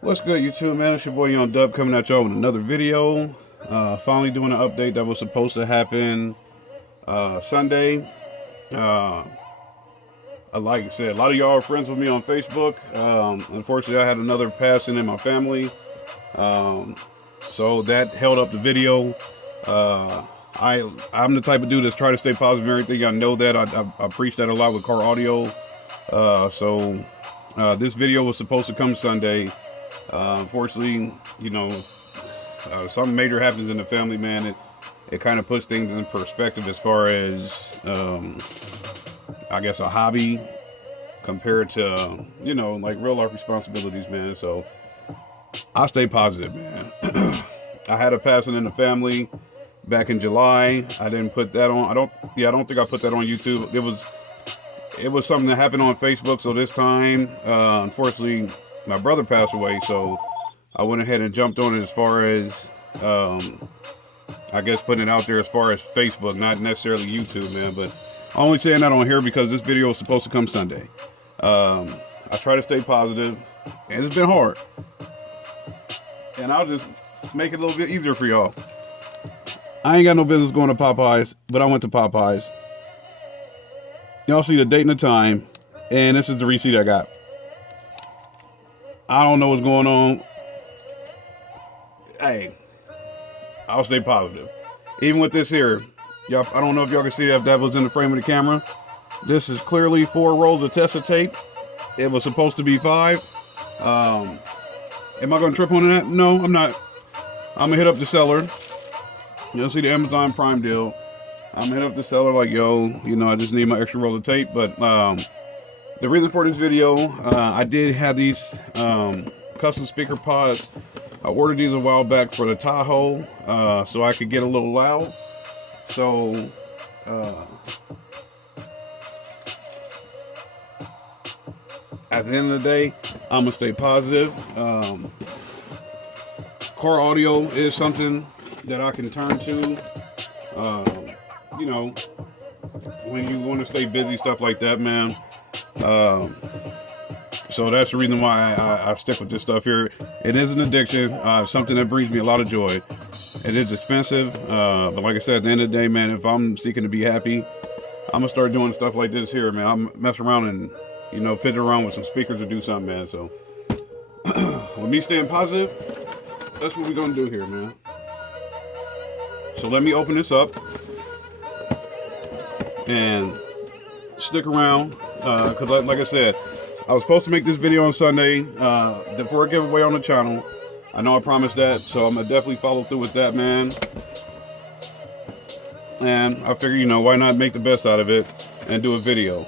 What's good, YouTube, man? It's your boy Young Dub coming at y'all with another video. Finally doing an update that was supposed to happen Sunday. Uh, like I said, a lot of y'all are friends with me on Facebook. Unfortunately, I had another passing in my family, so that held up the video. I'm the type of dude that's trying to stay positive and everything. I know that. I preach that a lot with car audio. This video was supposed to come Sunday. Unfortunately, something major happens in the family, man. It kind of puts things in perspective as far as, I guess, a hobby compared to, like real life responsibilities, man. So I stay positive, man. I had a passing in the family back in July. I didn't put that on. I don't think I put that on YouTube. It was something that happened on Facebook. So this time, unfortunately, my brother passed away. So I went ahead and jumped on it as far as, I guess, putting it out there as far as Facebook, not necessarily YouTube, man. But I'm only saying that on here because this video is supposed to come Sunday. I try to stay positive, and it's been hard. And I'll just make it a little bit easier for y'all. I ain't got no business going to Popeyes, but I went to Popeyes. Y'all see the date and the time, and this is the receipt I got. I don't know what's going on. Hey, I'll stay positive. Even with this here, y'all, I don't know if y'all can see that, if that was in the frame of the camera. This is clearly 4 rolls of Tessa tape. It was supposed to be 5. Am I going to trip on that? No, I'm not. I'm going to hit up the seller. You'll see the Amazon Prime deal. I'm going to hit up the seller like, yo, I just need my extra roll of tape. But the reason for this video, I did have these custom speaker pods. I ordered these a while back for the Tahoe, so I could get a little loud. So, at the end of the day, I'm gonna stay positive. Car audio is something that I can turn to. When you want to stay busy, stuff like that, man. So that's the reason why I stick with this stuff here. It is an addiction, something that brings me a lot of joy. It is expensive, but like I said, at the end of the day, man, if I'm seeking to be happy, I'm gonna start doing stuff like this here, man. I'm mess around and fidget around with some speakers or do something, man. So with me staying positive, that's what we're gonna do here, man. So let me open this up and stick around, because like I said, I was supposed to make this video on Sunday for a giveaway on the channel. I know I promised that, so I'm gonna definitely follow through with that, man. And I figured, why not make the best out of it and do a video?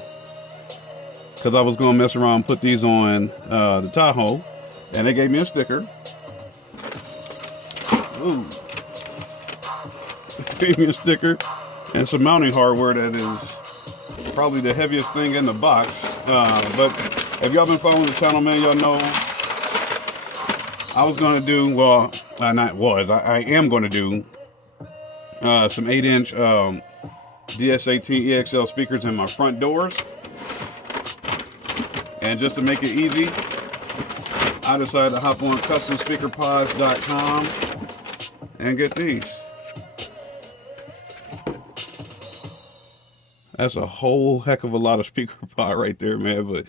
Because I was gonna mess around and put these on the Tahoe, and they gave me a sticker. Ooh. Gave me a sticker and some mounting hardware that is probably the heaviest thing in the box. But if y'all been following the channel, man, y'all know I was gonna do, I am gonna do some 8-inch DS18 EXL speakers in my front doors. And just to make it easy, I decided to hop on customspeakerpods.com and get these. That's a whole heck of a lot of speaker pod right there, man. But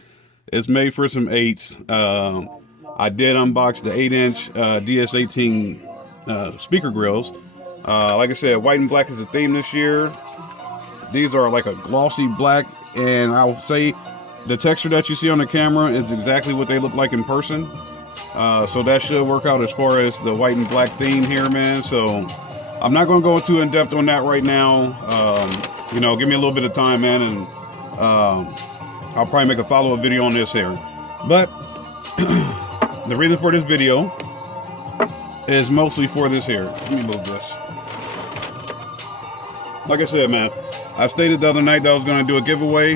it's made for some 8s. I did unbox the 8-inch DS18 speaker grills. Like I said, white and black is the theme this year. These are like a glossy black, and I'll say the texture that you see on the camera is exactly what they look like in person. So that should work out as far as the white and black theme here, man. So I'm not going to go too in depth on that right now. Give me a little bit of time, man, and I'll probably make a follow-up video on this here. But the reason for this video is mostly for this here. Let me move this. Like I said, man, I stated the other night that I was going to do a giveaway.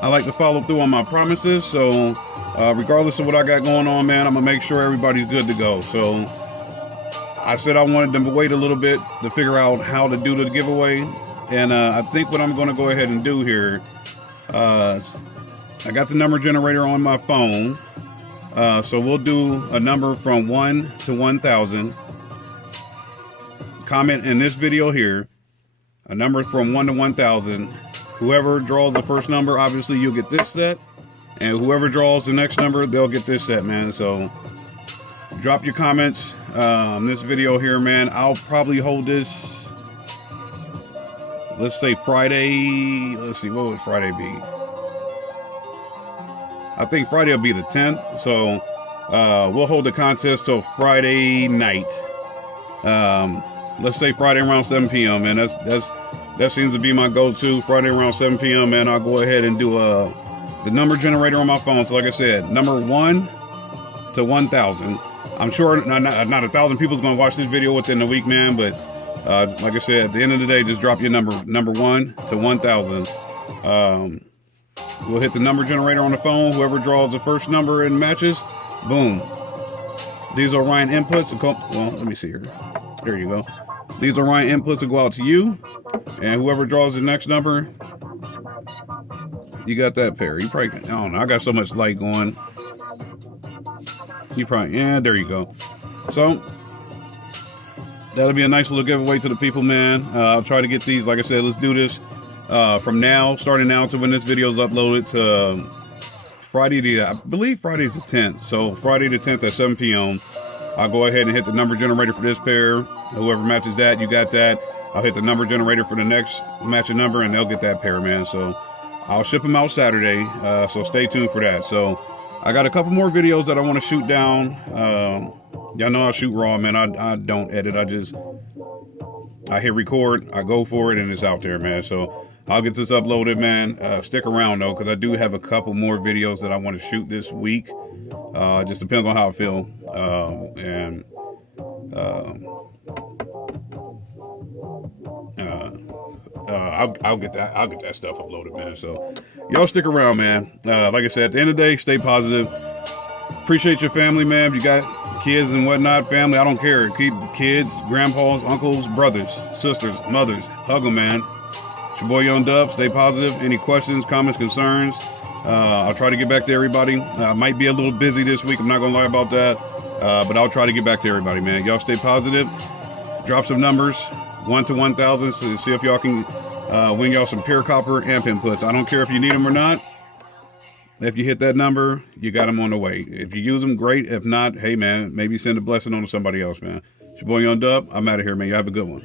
I like to follow through on my promises, so regardless of what I got going on, man, I'm going to make sure everybody's good to go. So I said I wanted them to wait a little bit to figure out how to do the giveaway. And I think what I'm going to go ahead and do here, I got the number generator on my phone. So we'll do a number from 1 to 1,000. Comment in this video here, a number from 1 to 1,000. Whoever draws the first number, obviously you'll get this set. And whoever draws the next number, they'll get this set, man. So drop your comments on this video here, man. I'll probably hold this, let's say Friday. Let's see, what would Friday be? I think Friday will be the 10th. So we'll hold the contest till Friday night. Let's say Friday around 7 p.m. man. That seems to be my go-to. Friday around 7 p.m. man. I'll go ahead and do the number generator on my phone. So like I said, number 1 to 1,000. I'm sure not 1,000 people is gonna watch this video within the week, man. But like I said, at the end of the day, just drop your number 1 to 1,000. We'll hit the number generator on the phone. Whoever draws the first number and matches, boom. These are Ryan inputs. Well, let me see here. There you go. These are Ryan inputs to go out to you, and whoever draws the next number, you got that pair. You probably, I don't know, I got so much light going. You probably, yeah, there you go. So that'll be a nice little giveaway to the people, man. I'll try to get these. Like I said, let's do this from now, starting now to when this video is uploaded to Friday. I believe Friday's the 10th. So Friday the 10th at 7 p.m. I'll go ahead and hit the number generator for this pair. Whoever matches that, you got that. I'll hit the number generator for the next matching number, and they'll get that pair, man. So I'll ship them out Saturday. So stay tuned for that. So I got a couple more videos that I want to shoot down. Y'all know I shoot raw, man. I don't edit. I hit record, I go for it, and it's out there, man. So I'll get this uploaded, man. Stick around though, because I do have a couple more videos that I want to shoot this week. It just depends on how I feel. I'll get that stuff uploaded, man. So y'all stick around, man. Like I said, at the end of the day, stay positive. Appreciate your family, man. If you got kids and whatnot, family, I don't care. Keep kids, grandpas, uncles, brothers, sisters, mothers. Hug them, man. It's your boy Young Dub. Stay positive. Any questions, comments, concerns? I'll try to get back to everybody. I might be a little busy this week. I'm not gonna lie about that. But I'll try to get back to everybody, man. Y'all stay positive. Drop some numbers, 1 to 1,000, so see if y'all can win y'all some pure copper amp inputs. I don't care if you need them or not. If you hit that number, you got them on the way. If you use them, great. If not, hey, man, maybe send a blessing on to somebody else, man. It's your boy Young Dub. I'm out of here, man. You have a good one.